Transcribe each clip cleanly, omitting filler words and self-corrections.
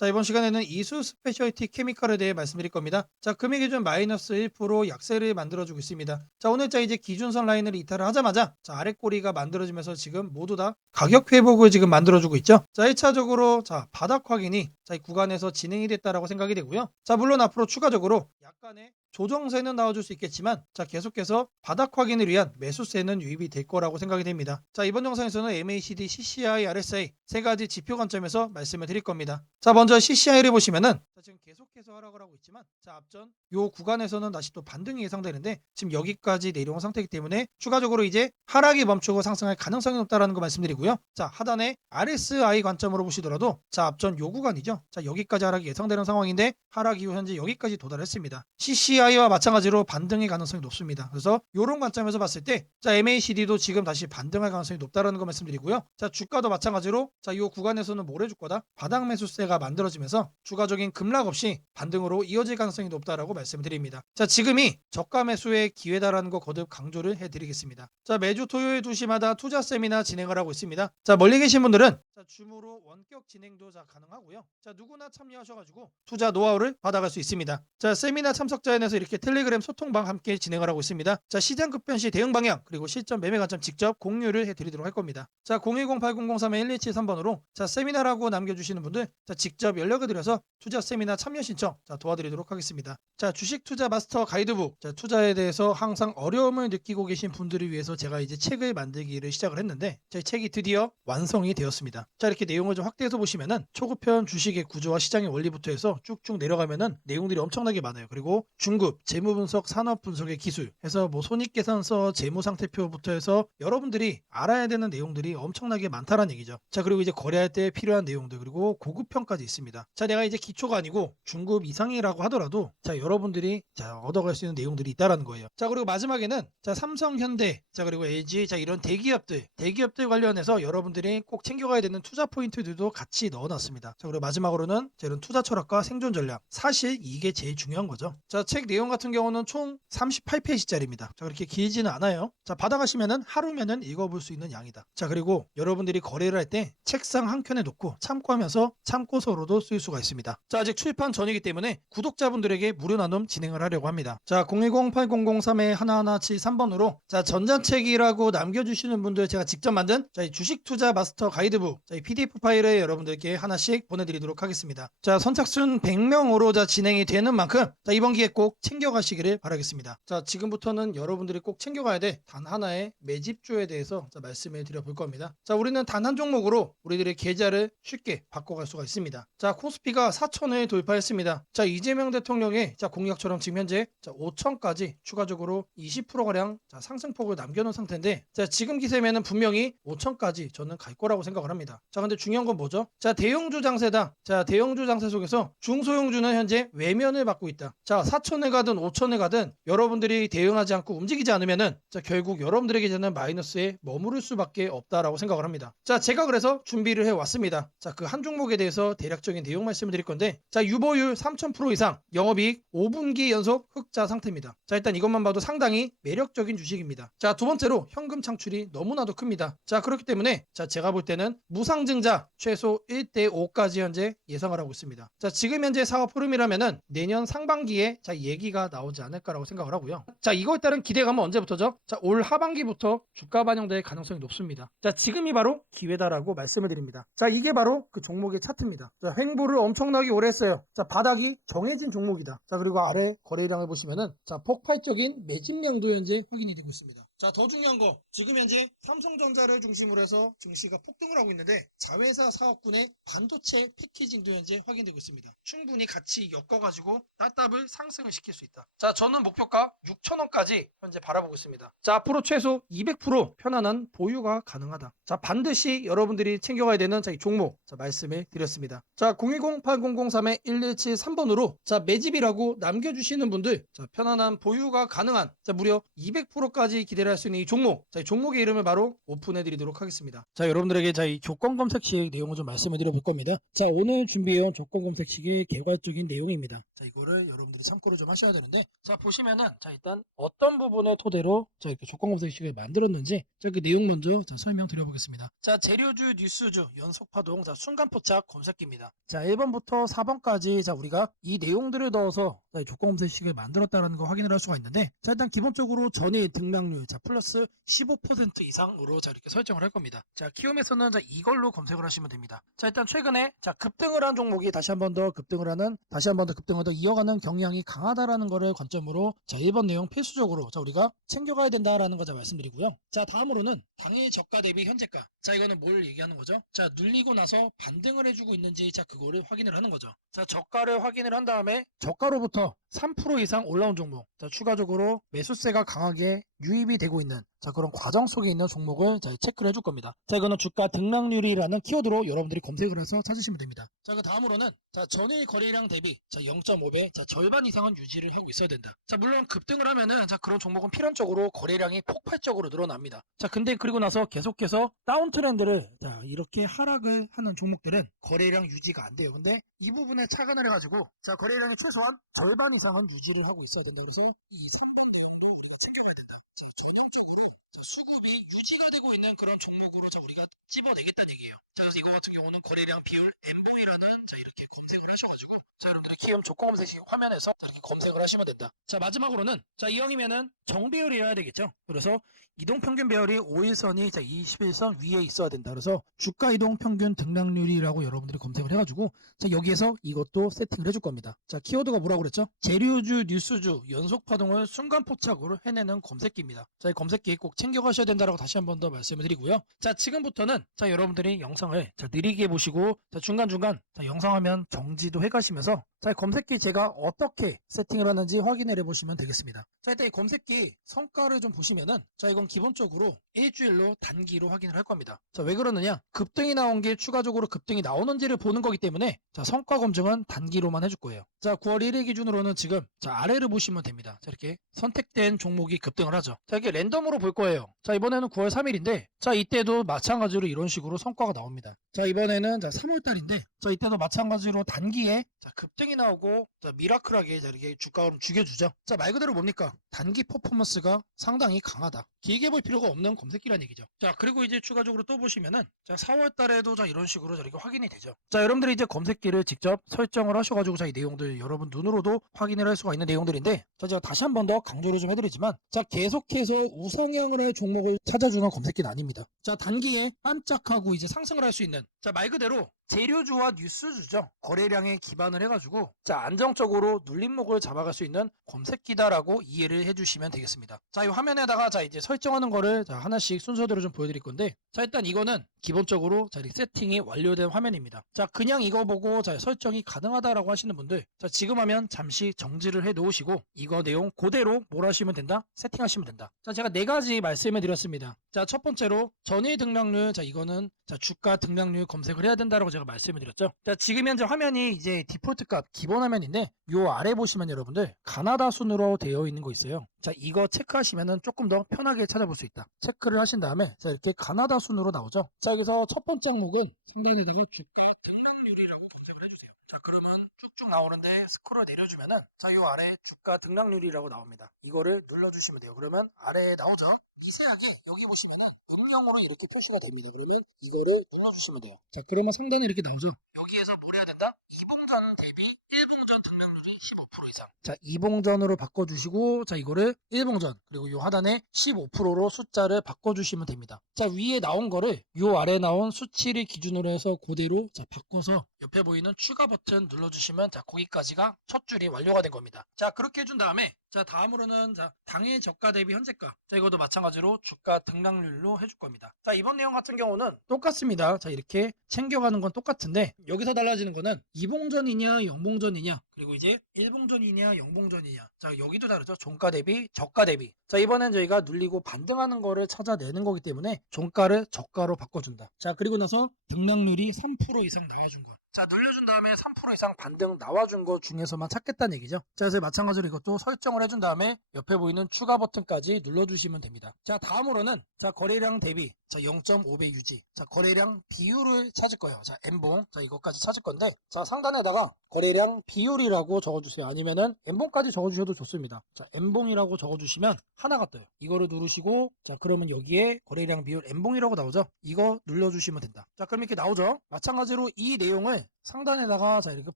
자, 이번 시간에는 이수 스페셜티 케미컬에 대해 말씀드릴 겁니다. 자, 금액 기준 마이너스 1% 약세를 만들어주고 있습니다. 자, 오늘자 이제 기준선 라인을 이탈을 하자마자 자, 아래 꼬리가 만들어지면서 지금 모두 다 가격 회복을 지금 만들어주고 있죠. 자, 1차적으로 자, 바닥 확인이 자, 이 구간에서 진행이 됐다라고 생각이 되고요. 자, 물론 앞으로 추가적으로 약간의 조정세는 나와줄 수 있겠지만 자, 계속해서 바닥 확인을 위한 매수세는 유입이 될 거라고 생각이 됩니다. 자, 이번 영상에서는 MACD, CCI, RSI 세 가지 지표 관점에서 말씀을 드릴 겁니다. 자, 먼저 CCI를 보시면은 자, 지금 계속해서 하락을 하고 있지만 자, 앞전 요 구간에서는 다시 또 반등이 예상되는데 지금 여기까지 내려온 상태이기 때문에 추가적으로 이제 하락이 멈추고 상승할 가능성이 높다라는 거 말씀드리고요. 자, 하단에 RSI 관점으로 보시더라도 자, 앞전 요 구간이죠. 자, 여기까지 하락이 예상되는 상황인데 하락 이후 현재 여기까지 도달했습니다. CCI와 마찬가지로 반등의 가능성이 높습니다. 그래서 이런 관점에서 봤을 때 자, MACD도 지금 다시 반등할 가능성이 높다라는 거 말씀드리고요. 자, 주가도 마찬가지로 자, 이 구간에서는 모래주가다 바닥 매수세가 만들어지면서 추가적인 급락 없이 반등으로 이어질 가능성이 높다라고 말씀드립니다. 자, 지금이 저가 매수의 기회다라는 거 거듭 강조를 해드리겠습니다. 자, 매주 토요일 2시마다 투자 세미나 진행을 하고 있습니다. 자, 멀리 계신 분들은 자, 줌으로 원격 진행도 자, 가능하고요. 자, 누구나 참여하셔가지고 투자 노하우를 받아갈 수 있습니다. 자, 세미나 참석자에 대해서 이렇게 텔레그램 소통방 함께 진행을 하고 있습니다. 자, 시장 급변 시 대응 방향 그리고 실전 매매 관점 직접 공유를 해드리도록 할 겁니다. 자, 010-8003-1273번으로 자, 세미나라고 남겨주시는 분들 자, 직접 연락을 드려서 투자 세미나 참여 신청 자, 도와드리도록 하겠습니다. 자, 주식 투자 마스터 가이드북 자, 투자에 대해서 항상 어려움을 느끼고 계신 분들을 위해서 제가 이제 책을 만들기를 시작을 했는데 제 책이 드디어 완성이 되었습니다. 자, 이렇게 내용을 좀 확대해서 보시면은 초급편 주식의 구조와 시장의 원리부터 해서 쭉쭉 내려가면은 내용들이 엄청나게 많아요. 그리고 중급, 재무 분석, 산업 분석의 기술 해서 뭐 손익계산서, 재무 상태표부터 해서 여러분들이 알아야 되는 내용들이 엄청나게 많다라는 얘기죠. 자, 그리고 이제 거래할 때 필요한 내용들 그리고 고급편까지 있습니다. 자, 내가 이제 기초가 아니고 중급 이상이라고 하더라도 자, 여러분들이 자, 얻어갈 수 있는 내용들이 있다라는 거예요. 자, 그리고 마지막에는 자, 삼성, 현대, 자, 그리고 LG 자, 이런 대기업들 관련해서 여러분들이 꼭 챙겨가야 되는 투자 포인트들도 같이 넣어놨습니다. 자, 그리고 마지막으로는 자, 이런 투자 철학과 생존 전략 사실 이게 제일 중요한 거죠. 자, 책 내용 같은 경우는 총 38페이지짜리입니다. 자, 그렇게 길지는 않아요. 자, 받아가시면은 하루면은 읽어볼 수 있는 양이다. 자, 그리고 여러분들이 거래를 할 때 책상 한 켠에 놓고 참고하면서 참고서로도 쓸 수가 있습니다. 자, 아직 출판 전이기 때문에 구독자분들에게 무료 나눔 진행을 하려고 합니다. 자, 010-8003-1173번으로 자, 전자책이라고 남겨주시는 분들 제가 직접 만든 자, 이 주식 투자 마스터 가이드북 자, 이 PDF 파일을 여러분들께 하나씩 보내드리도록 하겠습니다. 자, 선착순 100명으로 자, 진행이 되는 만큼 자, 이번 기회 꼭 챙겨가시기를 바라겠습니다. 자, 지금부터는 여러분들이 꼭 챙겨가야 돼 단 하나의 매집주에 대해서 자, 말씀을 드려볼 겁니다. 자, 우리는 단 한 종목으로 우리들의 계좌를 쉽게 바꿔갈 수가 있습니다. 자, 코스피가 4천을 돌파했습니다. 자, 이재명 대통령의 자, 공약처럼 지금 현재 자, 5천까지 추가적으로 20%가량 자, 상승폭을 남겨놓은 상태인데 자, 지금 기세면은 분명히 5천까지 저는 갈 거라고 생각을 합니다. 자, 근데 중요한 건 뭐죠? 자, 대형주 장세다. 자, 대형주 장세 속에서 중소형주는 현재 외면을 받고 있다. 자, 4천에 가든 5천에 가든 여러분들이 대응하지 않고 움직이지 않으면은 자, 결국 여러분들에게 되는 마이너스에 머무를 수밖에 없다라고 생각을 합니다. 자, 제가 그래서 준비를 해왔습니다. 자, 그 한 종목에 대해서 대략적인 내용 말씀을 드릴 건데 자, 유보율 3000% 이상 영업이익 5분기 연속 흑자 상태입니다. 자, 일단 이것만 봐도 상당히 매력적인 주식입니다. 자, 두 번째로 현금 창출이 너무나도 큽니다. 자, 그렇기 때문에 자, 제가 볼 때는 무상증자 최소 1대5까지 현재 예상을 하고 있습니다. 자, 지금 현재 사업 흐름이라면은 내년 상반기에 자, 얘기가 나오지 않을까라고 생각을 하고요. 자, 이거에 따른 기대감은 언제부터죠? 자, 올 하반기부터 주가 반영될 가능성이 높습니다. 자, 지금이 바로 기회다라고 말씀을 드립니다. 자, 이게 바로 그 종목의 차트입니다. 자, 횡보를 엄청나게 오래 했어요. 자, 바닥이 정해진 종목이다. 자, 그리고 아래 거래량을 보시면은 자, 폭발적인 매집량도 현재 확인이 되고 있습니다. 자, 더 중요한 거 지금 현재 삼성전자를 중심으로 해서 증시가 폭등을 하고 있는데 자회사 사업군의 반도체 패키징도 현재 확인되고 있습니다. 충분히 같이 엮어가지고 따따블 상승을 시킬 수 있다. 자, 저는 목표가 6천원까지 현재 바라보고 있습니다. 자, 앞으로 최소 200% 편안한 보유가 가능하다. 자, 반드시 여러분들이 챙겨가야 되는 자, 이 종목 자, 말씀을 드렸습니다. 자, 010-8003-1173번으로 자, 매집이라고 남겨주시는 분들 자, 편안한 보유가 가능한 자, 무려 200%까지 기대를 확인을 할 수 있는 이 종목, 자, 이 종목의 이름을 바로 오픈해 드리도록 하겠습니다. 자, 여러분들에게 자, 이 조건 검색식 내용을 좀 말씀을 드려볼 겁니다. 자, 오늘 준비해온 조건 검색식의 개괄적인 내용입니다. 자, 이거를 여러분들이 참고를 좀 하셔야 되는데, 자, 보시면은 자, 일단 어떤 부분을 토대로 자, 이렇게 조건 검색식을 만들었는지 자, 그 내용 먼저 자, 설명드려보겠습니다. 자, 재료주, 뉴스주, 연속파동, 자, 순간포착 검색기입니다. 자, 1번부터 4번까지 자, 우리가 이 내용들을 넣어서 자, 이 조건 검색식을 만들었다는 거 확인을 할 수가 있는데, 자, 일단 기본적으로 전일 등락률 자, 플러스 15% 이상으로 자, 이렇게 설정을 할 겁니다. 자, 키움에서는 자, 이걸로 검색을 하시면 됩니다. 자, 일단 최근에 자, 급등을 한 종목이 다시 한 번 더 급등을 더 이어가는 경향이 강하다라는 거를 관점으로 자, 1번 내용 필수적으로 자, 우리가 챙겨가야 된다라는 거 자, 말씀드리고요. 자, 다음으로는 당일 저가 대비 현재가. 자, 이거는 뭘 얘기하는 거죠? 자, 눌리고 나서 반등을 해주고 있는지 자, 그거를 확인을 하는 거죠. 자, 저가를 확인을 한 다음에 저가로부터 3% 이상 올라온 종목, 자, 추가적으로 매수세가 강하게 유입이 되고 있는 자, 그런 과정 속에 있는 종목을 자, 체크를 해줄 겁니다. 자, 이거는 주가 등락률이라는 키워드로 여러분들이 검색을 해서 찾으시면 됩니다. 자, 그 다음으로는 자, 전일 거래량 대비 자, 0.5배 자, 절반 이상은 유지를 하고 있어야 된다. 자, 물론 급등을 하면은 자, 그런 종목은 필연적으로 거래량이 폭발적으로 늘어납니다. 자, 근데 그리고 나서 계속해서 다운 트렌드를 자, 이렇게 하락을 하는 종목들은 거래량 유지가 안 돼요. 근데 이 부분에 착안을 해가지고 자, 거래량이 최소한 절반 이상은 유지를 하고 있어야 된다. 그래서 이 3번 내용도 우리가 챙겨가야 된다. 자, 전형적으로 수급이 유지가 되고 있는 그런 종목으로 자, 우리가 찝어내겠다는 얘기예요. 자, 그래서 이거 같은 경우는 거래량 비율 MV라는 자, 이렇게 검색을 하셔가지고 자, 여러분들의 키움 조건 검색식 화면에서 자, 이렇게 검색을 하시면 된다. 자, 마지막으로는 자, 이형이면은 정배열이어야 되겠죠. 그래서 이동평균 배열이 5일선이 자, 21선 위에 있어야 된다. 그래서 주가 이동평균 등락률이라고 여러분들이 검색을 해가지고 자, 여기에서 이것도 세팅을 해줄 겁니다. 자, 키워드가 뭐라고 그랬죠? 재료주, 뉴스주, 연속파동을 순간포착으로 해내는 검색기입니다. 자, 이 검색기 꼭 챙겨가셔야 된다라고 다시 한 번 더 말씀을 드리고요. 자, 지금부터는 자, 여러분들이 영상을 자, 느리게 보시고 자, 중간중간 자, 영상 화면 정지도 해가시면서 자, 검색기 제가 어떻게 세팅을 하는지 확인을 해보시면 되겠습니다. 자, 일단 이 검색기 성과를 좀 보시면은 자, 이건 기본적으로 일주일로 단기로 확인을 할 겁니다. 자, 왜 그러느냐? 급등이 나온 게 추가적으로 급등이 나오는지를 보는 거기 때문에 자, 성과 검증은 단기로만 해줄 거예요. 자, 9월 1일 기준으로는 지금 자, 아래를 보시면 됩니다. 자, 이렇게 선택된 종목이 급등을 하죠. 자, 이게 랜덤으로 볼 거예요. 자, 이번에는 9월 3일인데 자, 이때도 마찬가지로 이런 식으로 성과가 나옵니다. 자, 이번에는 자, 3월 달인데 자, 이때도 마찬가지로 단기에 자, 급등이 나오고 자, 미라클하게 자, 이렇게 주가를 죽여주죠. 자, 말 그대로 뭡니까? 단기 퍼포먼스가 상당히 강하다. 길게 볼 필요가 없는 검색기란 얘기죠. 자, 그리고 이제 추가적으로 또 보시면은 자, 4월 달에도 자, 이런 식으로 자, 이렇게 확인이 되죠. 자, 여러분들이 이제 검색기를 직접 설정을 하셔가지고 자, 이 내용들 여러분 눈으로도 확인을 할 수가 있는 내용들인데 자, 제가 다시 한 번 더 강조를 좀 해드리지만 자, 계속해서 우상향을 할 종목을 찾아주는 검색기는 아닙니다. 자, 단기에 반짝하고 이제 상승을 할 수 있는 자, 말 그대로 재료주와 뉴스주죠. 거래량에 기반을 해가지고 자, 안정적으로 눌림목을 잡아갈 수 있는 검색기다라고 이해를 해주시면 되겠습니다. 자, 이 화면에다가 자, 이제 설정하는 거를 자, 하나씩 순서대로 좀 보여드릴 건데 자, 일단 이거는 기본적으로 자, 이렇게 세팅이 완료된 화면입니다. 자, 그냥 이거 보고 자, 설정이 가능하다라고 하시는 분들 자, 지금 하면 잠시 정지를 해 놓으시고 이거 내용 그대로 뭘 하시면 된다? 세팅하시면 된다. 자, 제가 네 가지 말씀을 드렸습니다. 자, 첫 번째로 전일 등락률 자, 이거는 자, 주가 등락률 검색을 해야 된다라고 제가 말씀을 드렸죠. 자, 지금 현재 화면이 이제 디폴트 값 기본 화면인데 요 아래 보시면 여러분들 가나다 순으로 되어 있는 거 있어요. 자, 이거 체크하시면은 조금 더 편하게 찾아볼 수 있다. 체크를 하신 다음에 자, 이렇게 가나다 순으로 나오죠. 자, 여기서 첫 번째 항목은 상단에다가 주가 등락률이라고 검색을 해주세요. 자, 그러면 쭉쭉 나오는데 스크롤 내려주면은 자, 요 아래 주가 등락률이라고 나옵니다. 이거를 눌러주시면 돼요. 그러면 아래에 나오죠. 미세하게 여기 보시면은 음영으로 이렇게 표시가 됩니다. 그러면 이거를 눌러주시면 돼요. 자, 그러면 상단에 이렇게 나오죠. 여기에서 뭘 해야 된다? 2봉전 대비 1봉전 등락률이 15% 이상. 자, 2봉전으로 바꿔주시고 자, 이거를 1봉전 그리고 요 하단에 15%로 숫자를 바꿔주시면 됩니다. 자, 위에 나온 거를 요 아래 나온 수치를 기준으로 해서 그대로 자, 바꿔서 옆에 보이는 추가 버튼 눌러주시면 자, 거기까지가 첫 줄이 완료가 된 겁니다. 자, 그렇게 해준 다음에 자, 다음으로는 자, 당일 저가 대비 현재가. 자, 이것도 마찬가지로 주가 등락률로 해줄 겁니다. 자, 이번 내용 같은 경우는 똑같습니다. 자, 이렇게 챙겨가는 건 똑같은데 여기서 달라지는 거는 2봉전이냐 0봉전이냐 그리고 이제 1봉전이냐 0봉전이냐. 자, 여기도 다르죠. 종가 대비 저가 대비. 자, 이번엔 저희가 눌리고 반등하는 거를 찾아내는 거기 때문에 종가를 저가로 바꿔준다. 자, 그리고 나서 등락률이 3% 이상 나와준 거. 자, 눌러준 다음에 3% 이상 반등 나와준 것 중에서만 찾겠다는 얘기죠. 자, 그래서 마찬가지로 이것도 설정을 해준 다음에 옆에 보이는 추가 버튼까지 눌러주시면 됩니다. 자, 다음으로는 자, 거래량 대비 자, 0.5배 유지. 자, 거래량 비율을 찾을 거예요. 자, N봉. 자, 이것까지 찾을 건데 자, 상단에다가 거래량 비율이라고 적어주세요. 아니면은 N봉까지 적어주셔도 좋습니다. 자, N봉이라고 적어주시면 하나가 떠요. 이거를 누르시고 자, 그러면 여기에 거래량 비율 N봉이라고 나오죠. 이거 눌러주시면 된다. 자, 그럼 이렇게 나오죠. 마찬가지로 이 내용을 상단에다가 자, 이렇게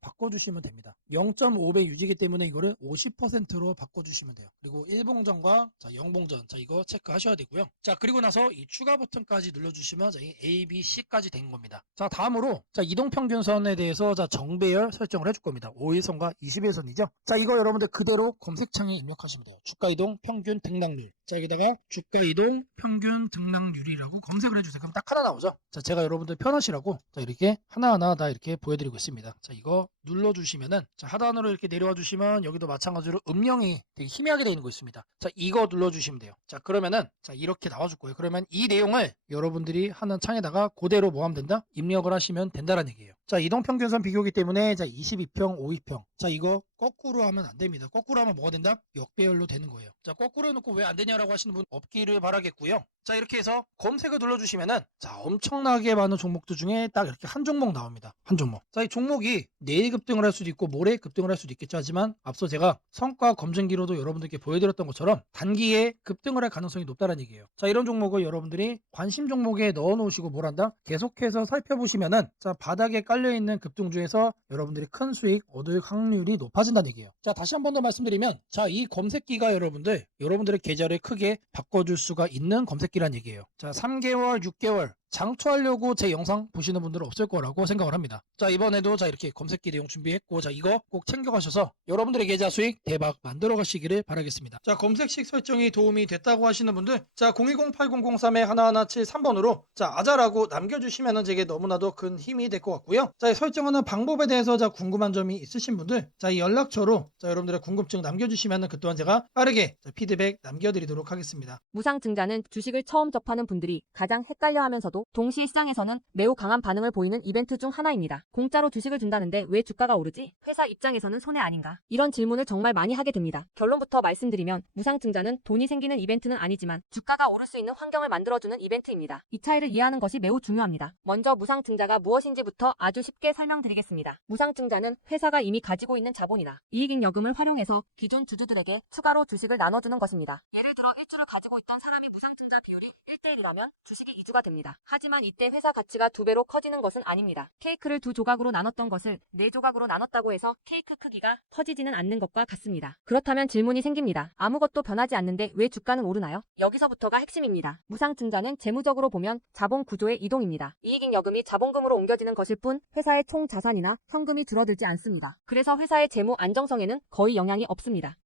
바꿔주시면 됩니다. 0.5배 유지기 때문에 이거를 50%로 바꿔주시면 돼요. 그리고 1봉전과 자, 0봉전. 자, 이거 체크하셔야 되고요. 자, 그리고 나서 이 추가 버튼까지 눌러주시면 자, 이 A, B, C까지 된 겁니다. 자, 다음으로 자, 이동평균선에 대해서 자, 정배열 설정을 해줄 겁니다. 5일선과 20일선이죠. 자, 이거 여러분들 그대로 검색창에 입력하시면 돼요. 주가이동 평균 등락률. 자, 여기다가 주가이동 평균 등락률이라고 검색을 해주세요. 그럼 딱 하나 나오죠. 자, 제가 여러분들 편하시라고 자, 이렇게 하나하나 다 이렇게 보여드리고 있습니다. 자, 이거 눌러주시면은 자, 하단으로 이렇게 내려와 주시면 여기도 마찬가지로 음영이 되게 희미하게 되어 있는 거 있습니다. 자, 이거 눌러주시면 돼요. 자, 그러면은 자, 이렇게 나와줄 거예요. 그러면 이 내용을 여러분들이 하는 창에다가 그대로 뭐 하면 된다? 입력을 하시면 된다는 얘기예요. 자, 이동평균선 비교기 때문에 자, 22평, 5위평. 자, 이거 거꾸로 하면 안 됩니다. 거꾸로 하면 뭐가 된다? 역배열로 되는 거예요. 자, 거꾸로 해놓고 왜 안 되냐라고 하시는 분 없기를 바라겠고요. 자, 이렇게 해서 검색을 눌러주시면은 자, 엄청나게 많은 종목들 중에 딱 이렇게 한 종목 나옵니다. 한 종목. 자, 이 종목이 내일 급등을 할 수도 있고 모레 급등을 할 수도 있겠죠. 하지만 앞서 제가 성과 검증기로도 여러분들께 보여드렸던 것처럼 단기에 급등을 할 가능성이 높다는 얘기예요. 자, 이런 종목을 여러분들이 관심 종목에 넣어 놓으시고 뭘 한다? 계속해서 살펴보시면은 자, 바닥에 깔려있는 급등 중에서 여러분들이 큰 수익 얻을 확률이 높아진다는 얘기예요. 자, 다시 한 번 더 말씀드리면 자, 이 검색기가 여러분들의 계좌를 크게 바꿔줄 수가 있는 검색기란 얘기예요. 자, 3개월, 6개월 장투하려고 제 영상 보시는 분들은 없을 거라고 생각을 합니다. 자, 이번에도 자, 이렇게 검색기 내용 준비했고 자, 이거 꼭 챙겨가셔서 여러분들의 계좌 수익 대박 만들어 가시기를 바라겠습니다. 자, 검색식 설정이 도움이 됐다고 하시는 분들 자, 010-8003-1173번으로 자, 아자라고 남겨주시면 제게 너무나도 큰 힘이 될 것 같고요. 자, 이 설정하는 방법에 대해서 자, 궁금한 점이 있으신 분들 자, 이 연락처로 자, 여러분들의 궁금증 남겨주시면 그 또한 제가 빠르게 자, 피드백 남겨드리도록 하겠습니다. 무상증자는 주식을 처음 접하는 분들이 가장 헷갈려하면서도 동시에 시장에서는 매우 강한 반응을 보이는 이벤트 중 하나입니다. 공짜로 주식을 준다는데 왜 주가가 오르지? 회사 입장에서는 손해 아닌가? 이런 질문을 정말 많이 하게 됩니다. 결론부터 말씀드리면 무상증자는 돈이 생기는 이벤트는 아니지만 주가가 오를 수 있는 환경을 만들어주는 이벤트입니다. 이 차이를 이해하는 것이 매우 중요합니다. 먼저 무상증자가 무엇인지부터 아주 쉽게 설명드리겠습니다. 무상증자는 회사가 이미 가지고 있는 자본이나 이익잉여금을 활용해서 기존 주주들에게 추가로 주식을 나눠주는 것입니다. 예를 들어 1주를 가지고 있던 사람이 무상증자 비율이 1대1이라면 주식이 2주가 됩니다. 하지만 이때 회사 가치가 2배로 커지는 것은 아닙니다. 케이크를 2조각으로 나눴던 것을 4조각으로 나눴다고 해서 케이크 크기가 커지지는 않는 것과 같습니다. 그렇다면 질문이 생깁니다. 아무것도 변하지 않는데 왜 주가는 오르나요? 여기서부터가 핵심입니다. 무상증자는 재무적으로 보면 자본 구조의 이동입니다. 이익잉여금이 자본금으로 옮겨지는 것일 뿐 회사의 총 자산이나 현금이 줄어들지 않습니다. 그래서 회사의 재무 안정성에는 거의 영향이 없습니다.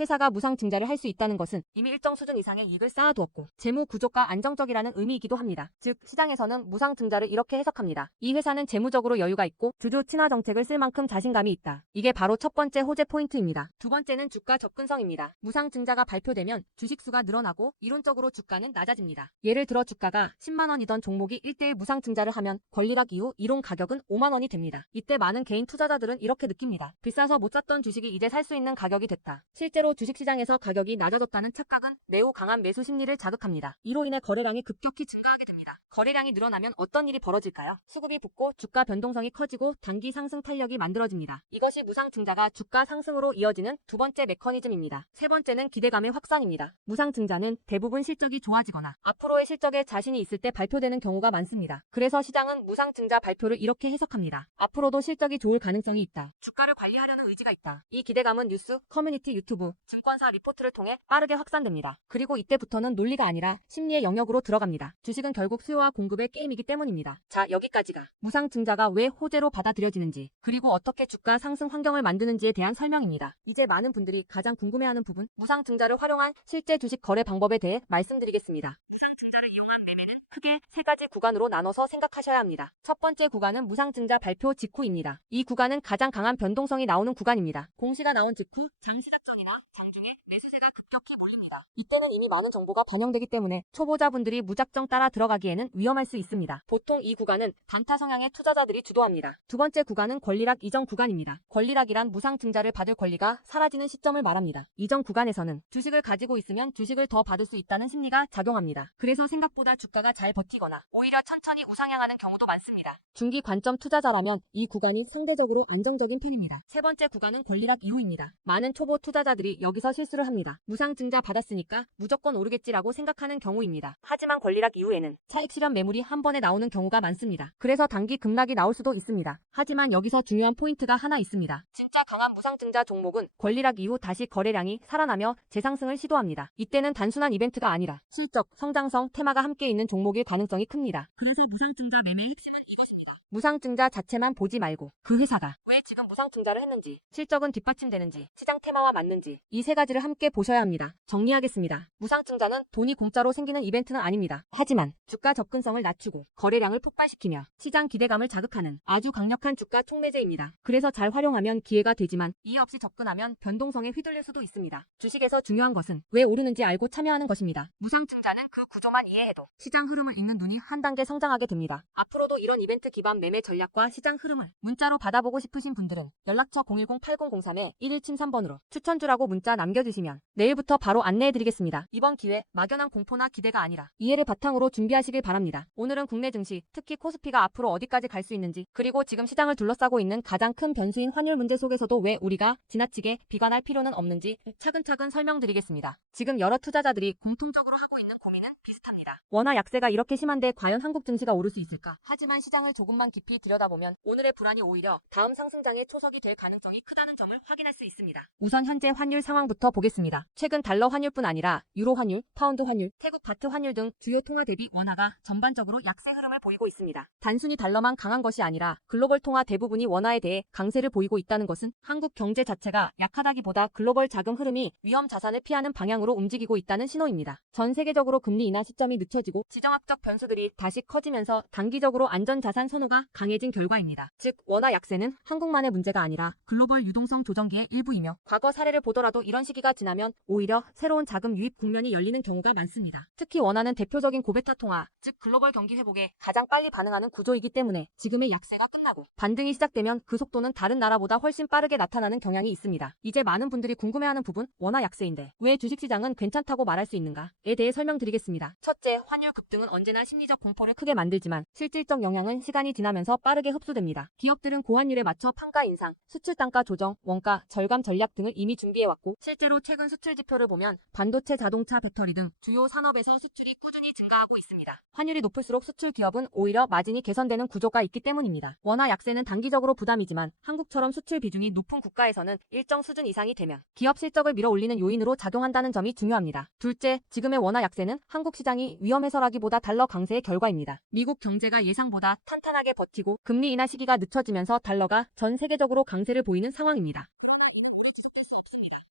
회사가 무상증자를 할 수 있다는 것은 이미 일정 수준 이상의 이익을 쌓아두었고 재무 구조가 안정적이라는 의미이기도 합니다. 즉 시장에서는 무상증자를 이렇게 해석합니다. 이 회사는 재무적으로 여유가 있고 주주 친화 정책을 쓸 만큼 자신감이 있다. 이게 바로 첫 번째 호재 포인트입니다. 두 번째는 주가 접근성입니다. 무상증자가 발표되면 주식수가 늘어나고 이론적으로 주가는 낮아집니다. 예를 들어 주가가 10만 원이던 종목이 1대1 무상증자를 하면 권리락 이후 이론 가격은 5만 원이 됩니다. 이때 많은 개인 투자자들은 이렇게 느낍니다. 비싸서 못 샀던 주식이 이제 살 수 있는 가격이 됐다. 실제로 주식시장에서 가격이 낮아졌다는 착각은 매우 강한 매수 심리를 자극합니다. 이로 인해 거래량이 급격히 증가하게 됩니다. 거래량이 늘어나면 어떤 일이 벌어질까요? 수급이 붙고 주가 변동성이 커지고 단기 상승 탄력이 만들어집니다. 이것이 무상증자가 주가 상승으로 이어지는 두 번째 메커니즘입니다. 세 번째는 기대감의 확산입니다. 무상증자는 대부분 실적이 좋아지거나 앞으로의 실적에 자신이 있을 때 발표되는 경우가 많습니다. 그래서 시장은 무상증자 발표를 이렇게 해석합니다. 앞으로도 실적이 좋을 가능성이 있다. 주가를 관리하려는 의지가 있다. 이 기대감은 뉴스, 커뮤니티, 유튜브, 증권사 리포트를 통해 빠르게 확산됩니다. 그리고 이때부터는 논리가 아니라 심리의 영역으로 들어갑니다. 주식은 결국 수요와 공급의 게임이기 때문입니다. 자, 여기까지가 무상증자가 왜 호재로 받아들여지는지 그리고 어떻게 주가 상승 환경을 만드는지에 대한 설명입니다. 이제 많은 분들이 가장 궁금해하는 부분 무상증자를 활용한 실제 주식 거래 방법에 대해 말씀드리겠습니다. 무상증자를 이용한 매매는 크게 세 가지 구간으로 나눠서 생각하셔야 합니다. 첫 번째 구간은 무상증자 발표 직후입니다. 이 구간은 가장 강한 변동성이 나오는 구간입니다. 공시가 나온 직후 장 시작 전이나 장중에 매수세가 급격히 몰립니다. 이때는 이미 많은 정보가 반영되기 때문에 초보자분들이 무작정 따라 들어가기에는 위험할 수 있습니다. 보통 이 구간은 단타 성향의 투자자들이 주도합니다. 두 번째 구간은 권리락 이전 구간입니다. 권리락이란 무상증자를 받을 권리가 사라지는 시점을 말합니다. 이전 구간에서는 주식을 가지고 있으면 주식을 더 받을 수 있다는 심리가 작용합니다. 그래서 생각보다 주가가 잘 버티거나 오히려 천천히 우상향하는 경우도 많습니다. 중기 관점 투자자라면 이 구간이 상대적으로 안정적인 편입니다. 세 번째 구간은 권리락 이후입니다. 많은 초보 투자자들이 여기서 실수를 합니다. 무상증자 받았으니까 무조건 오르겠지라고 생각하는 경우입니다. 하지만 권리락 이후에는 차익 실현 매물이 한 번에 나오는 경우가 많습니다. 그래서 단기 급락이 나올 수도 있습니다. 하지만 여기서 중요한 포인트가 하나 있습니다. 진짜 강한 무상증자 종목은 권리락 이후 다시 거래량이 살아나며 재상승을 시도합니다. 이때는 단순한 이벤트가 아니라 실적, 성장성, 테마가 함께 있는 종목일 가능성이 큽니다. 그래서 무상증자 매매의 핵심은 이것입니다. 무상증자 자체만 보지 말고 그 회사가 왜 지금 무상증자를 했는지, 실적은 뒷받침되는지, 시장 테마와 맞는지 이 세 가지를 함께 보셔야 합니다. 정리하겠습니다. 무상증자는 돈이 공짜로 생기는 이벤트는 아닙니다. 하지만 주가 접근성을 낮추고 거래량을 폭발시키며 시장 기대감을 자극하는 아주 강력한 주가 촉매제입니다. 그래서 잘 활용하면 기회가 되지만 이해 없이 접근하면 변동성에 휘둘릴 수도 있습니다. 주식에서 중요한 것은 왜 오르는지 알고 참여하는 것입니다. 무상증자는 그 구조만 이해해도 시장 흐름을 읽는 눈이 한 단계 성장하게 됩니다. 앞으로도 이런 이벤트 기반 매매 전략과 시장 흐름을 문자로 받아보고 싶으신 분들은 연락처 010-8003-1173번으로 추천주라고 문자 남겨주시면 내일부터 바로 안내해드리겠습니다. 이번 기회 막연한 공포나 기대가 아니라 이해를 바탕으로 준비하시길 바랍니다. 오늘은 국내 증시, 특히 코스피가 앞으로 어디까지 갈 수 있는지, 그리고 지금 시장을 둘러싸고 있는 가장 큰 변수인 환율 문제 속에서도 왜 우리가 지나치게 비관할 필요는 없는지 차근차근 설명드리겠습니다. 지금 여러 투자자들이 공통적으로 하고 있는 고민은 비슷합니다. 원화 약세가 이렇게 심한데 과연 한국 증시가 오를 수 있을까? 하지만 시장을 조금만 깊이 들여다보면 오늘의 불안이 오히려 다음 상승장의 초석이 될 가능성이 크다는 점을 확인할 수 있습니다. 우선 현재 환율 상황부터 보겠습니다. 최근 달러 환율뿐 아니라 유로 환율, 파운드 환율, 태국 바트 환율 등 주요 통화 대비 원화가 전반적으로 약세 흐름을 보이고 있습니다. 단순히 달러만 강한 것이 아니라 글로벌 통화 대부분이 원화에 대해 강세를 보이고 있다는 것은 한국 경제 자체가 약하다기보다 글로벌 자금 흐름이 위험 자산을 피하는 방향으로 움직이고 있다는 신호입니다. 전 세계적으로 금리 인하 시점이 늦춰지고 지정학적 변수들이 다시 커지면서 단기적으로 안전자산 선호가 강해진 결과입니다. 즉 원화 약세는 한국만의 문제가 아니라 글로벌 유동성 조정기의 일부이며 과거 사례를 보더라도 이런 시기가 지나면 오히려 새로운 자금 유입 국면이 열리는 경우가 많습니다. 특히 원화는 대표적인 고베타 통화, 즉 글로벌 경기 회복에 가장 빨리 반응하는 구조이기 때문에 지금의 약세가 끝나고 반등이 시작되면 그 속도는 다른 나라보다 훨씬 빠르게 나타나는 경향이 있습니다. 이제 많은 분들이 궁금해하는 부분, 원화 약세인데 왜 주식시장은 괜찮다고 말할 수 있는가에 대해 설명드리겠습니다. 첫째, 환율 급등은 언제나 심리적 공포를 크게 만들지만 실질적 영향은 시간이 지나면서 빠르게 흡수됩니다. 기업들은 고환율에 맞춰 판가 인상, 수출 단가 조정, 원가 절감 전략 등을 이미 준비해왔고 실제로 최근 수출 지표를 보면 반도체, 자동차, 배터리 등 주요 산업에서 수출이 꾸준히 증가하고 있습니다. 환율이 높을수록 수출 기업은 오히려 마진이 개선되는 구조가 있기 때문입니다. 원화 약세는 단기적으로 부담이지만 한국처럼 수출 비중이 높은 국가에서는 일정 수준 이상이 되면 기업 실적을 밀어올리는 요인으로 작용한다는 점이 중요합니다. 둘째, 지금의 원화 약세는 한국 시장이 위험해서라기보다 달러 강세의 결과입니다. 미국 경제가 예상보다 탄탄하게 버티고 금리 인하 시기가 늦춰지면서 달러가 전 세계적으로 강세를 보이는 상황입니다.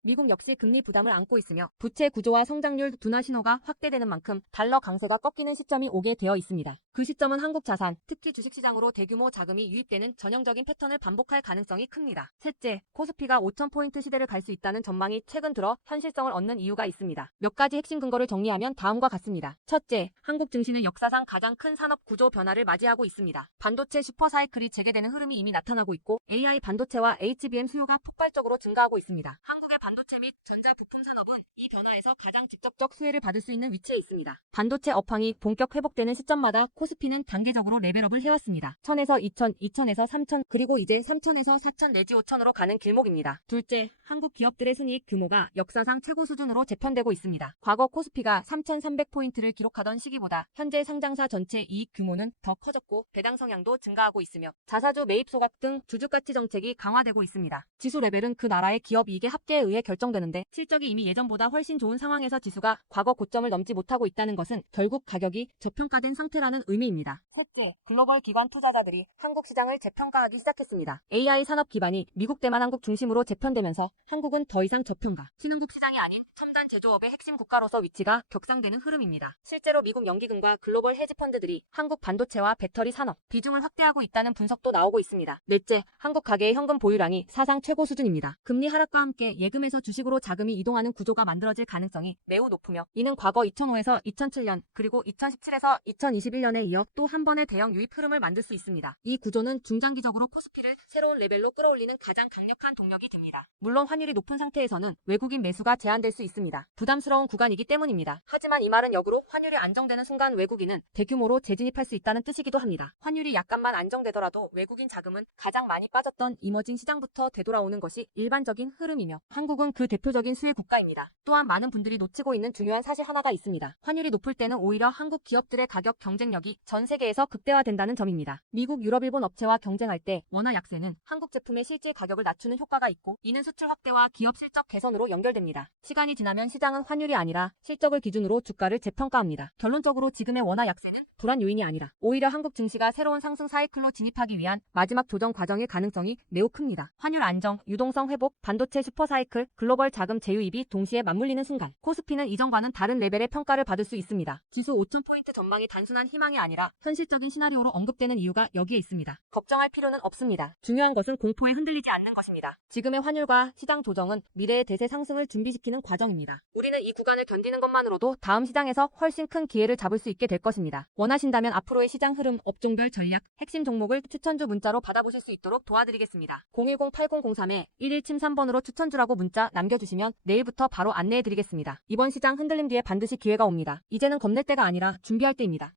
미국 역시 금리 부담을 안고 있으며 부채 구조와 성장률 둔화 신호가 확대되는 만큼 달러 강세가 꺾이는 시점이 오게 되어 있습니다. 그 시점은 한국 자산, 특히 주식시장으로 대규모 자금이 유입되는 전형적인 패턴을 반복할 가능성이 큽니다. 셋째, 코스피가 5,000포인트 시대를 갈 수 있다는 전망이 최근 들어 현실성을 얻는 이유가 있습니다. 몇 가지 핵심 근거를 정리하면 다음과 같습니다. 첫째, 한국 증시는 역사상 가장 큰 산업 구조 변화를 맞이하고 있습니다. 반도체 슈퍼사이클이 재개되는 흐름이 이미 나타나고 있고 AI 반도체와 HBM 수요가 폭발적으로 증가하고 있습니다. 한국의 반도체 및 전자부품 산업은 이 변화에서 가장 직접적 수혜를 받을 수 있는 위치에 있습니다. 반도체 업황이 본격 회복되는 시점마다 코스피는 단계적으로 레벨업을 해왔습니다. 1000에서 2000, 2000에서 3000, 그리고 이제 3000에서 4000 내지 5000으로 가는 길목입니다. 둘째, 한국 기업들의 순이익 규모가 역사상 최고 수준으로 재편되고 있습니다. 과거 코스피가 3300포인트를 기록하던 시기보다 현재 상장사 전체 이익 규모는 더 커졌고 배당 성향도 증가하고 있으며 자사주 매입 소각 등 주주가치 정책이 강화되고 있습니다. 지수 레벨은 그 나라의 기업 이익의 합계에 의해 결정되는데 실적이 이미 예전보다 훨씬 좋은 상황에서 지수가 과거 고점을 넘지 못하고 있다는 것은 결국 가격이 저평가된 상태라는 의미입니다. 셋째, 글로벌 기관 투자자들이 한국 시장을 재평가하기 시작했습니다. AI 산업 기반이 미국 대만한국 중심으로 재편되면서 한국은 더 이상 저평가, 신흥국 시장이 아닌 첨단 제조업의 핵심 국가로서 위치가 격상되는 흐름입니다. 실제로 미국 연기금과 글로벌 헤지펀드들이 한국 반도체와 배터리 산업 비중을 확대하고 있다는 분석도 나오고 있습니다. 넷째, 한국 가계의 현금 보유량이 사상 최고 수준입니다. 금리 하락과 함께 예금에서 주식으로 자금이 이동하는 구조가 만들어질 가능성이 매우 높으며 이는 과거 2005에서 2007년 그리고 2017에서 2021년에 이어 또 한 번의 대형 유입 흐름을 만들 수 있습니다. 이 구조는 중장기적으로 코스피를 새로운 레벨로 끌어올리는 가장 강력한 동력이 됩니다. 물론 환율이 높은 상태에서는 외국인 매수가 제한될 수 있습니다. 부담스러운 구간이기 때문입니다. 하지만 이 말은 역으로 환율이 안정되는 순간 외국인은 대규모로 재진입할 수 있다는 뜻이기도 합니다. 환율이 약간만 안정되더라도 외국인 자금은 가장 많이 빠졌던 이머징 시장부터 되돌아오는 것이 일반적인 흐름이며 한국은 그 대표적인 수혜 국가입니다. 또한 많은 분들이 놓치고 있는 중요한 사실 하나가 있습니다. 환율이 높을 때는 오히려 한국 기업들의 가격 경쟁력이 전 세계에서 극대화된다는 점입니다. 미국, 유럽, 일본 업체와 경쟁할 때 원화 약세는 한국 제품의 실질 가격을 낮추는 효과가 있고 이는 수출 확대와 기업 실적 개선으로 연결됩니다. 시간이 지나면 시장은 환율이 아니라 실적을 기준으로 주가를 재평가합니다. 결론적으로 지금의 원화 약세는 불안 요인이 아니라 오히려 한국 증시가 새로운 상승 사이클로 진입하기 위한 마지막 조정 과정일 가능성이 매우 큽니다. 환율 안정, 유동성 회복, 반도체 슈퍼 사이클, 글로벌 자금 제휴입이 동시에 맞물리는 순간 코스피는 이전과는 다른 레벨의 평가를 받을 수 있습니다. 지수 5,000포인트 전망이 단순한 희망이 아니라 현실적인 시나리오로 언급되는 이유가 여기에 있습니다. 걱정할 필요는 없습니다. 중요한 것은 공포에 흔들리지 않는 것입니다. 지금의 환율과 시장 조정은 미래의 대세 상승을 준비시키는 과정입니다. 우리는 이 구간을 견디는 것만으로도 다음 시장에서 훨씬 큰 기회를 잡을 수 있게 될 것입니다. 원하신다면 앞으로의 시장 흐름, 업종별 전략, 핵심 종목을 추천주 문자로 받아보실 수 있도록 도와드리겠습니다. 010-8003-1173번으로 추천주라고 문자 남겨주시면 내일부터 바로 안내해드리겠습니다. 이번 시장 흔들림 뒤에 반드시 기회가 옵니다. 이제는 겁낼 때가 아니라 준비할 때입니다.